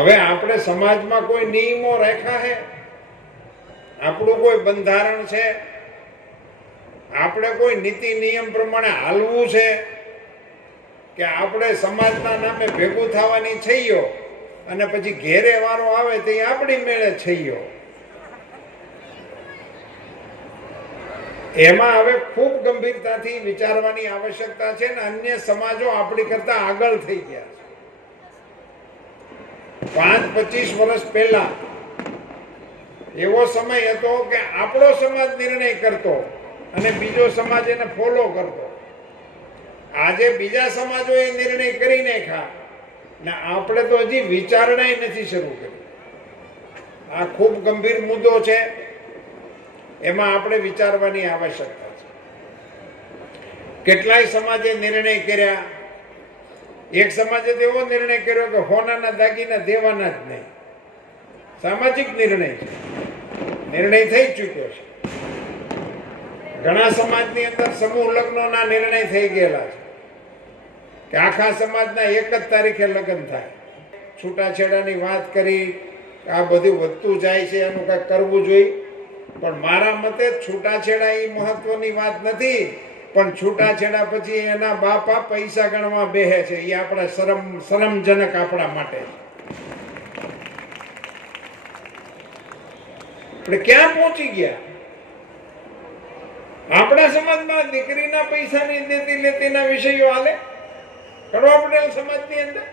હવે આપણે સમાજમાં કોઈ નિયમો રાખ્યા છે, આપણું કોઈ બંધારણ છે, આપણે કોઈ નીતિ નિયમ પ્રમાણે હાલવું છે કે આપણે સમાજના નામે ભેગું થવાની છઈયો અને પછી ઘેરે વારો આવે તો આપણી મેળે છઈયો? એમાં હવે ખૂબ ગંભીરતાથી વિચારવાની આવશ્યકતા છે ને અન્ય સમાજો આપણી કરતા આગળ થઈ ગયા છે। 5-25 વર્ષ પહેલા એવો સમય હતો કે આપણો સમાજ નિર્ણય કરતો અને બીજો સમાજ એને ફોલો કરતો। આજે બીજા સમાજો એ નિર્ણય કરી નાખ્યા ને આપણે તો હજી વિચારણા નથી શરૂ કરી। આ ખૂબ ગંભીર મુદ્દો છે, એમાં આપણે વિચારવાની આવશ્યકતા છે। કેટલાય સમાજે નિર્ણય કર્યા। એક સમાજે તો એવો નિર્ણય કર્યો કે હોનાના દાગીના દેવાના જ નહીં। સામાજિક નિર્ણય છે, નિર્ણય થઈ ચૂક્યો છે। ઘણા સમાજની અંદર સમૂહ લગ્નોના નિર્ણય થઈ ગયેલા છે કે આખા સમાજના એક જ તારીખે લગ્ન થાય। છૂટાછેડાની વાત કરી, આ બધું વધતું જાય છે, એનું કંઈક કરવું જોઈએ। પણ મારા મતે છૂટાછેડા એ મહત્વની વાત નથી, પણ છૂટાછેડા પછી એના બાપા પૈસા ગણવા બેહે છે, એ આપણા શરમજનક આપણા માટે છે। આપણે ક્યાં પહોંચી ગયા? આપણા સમાજમાં દીકરીના પૈસાની દેતી લેતીના વિષયો હાલે કડવા પટેલ સમાજની અંદર।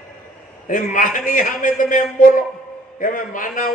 માની સામે તમે એમ બોલો કે અમે માના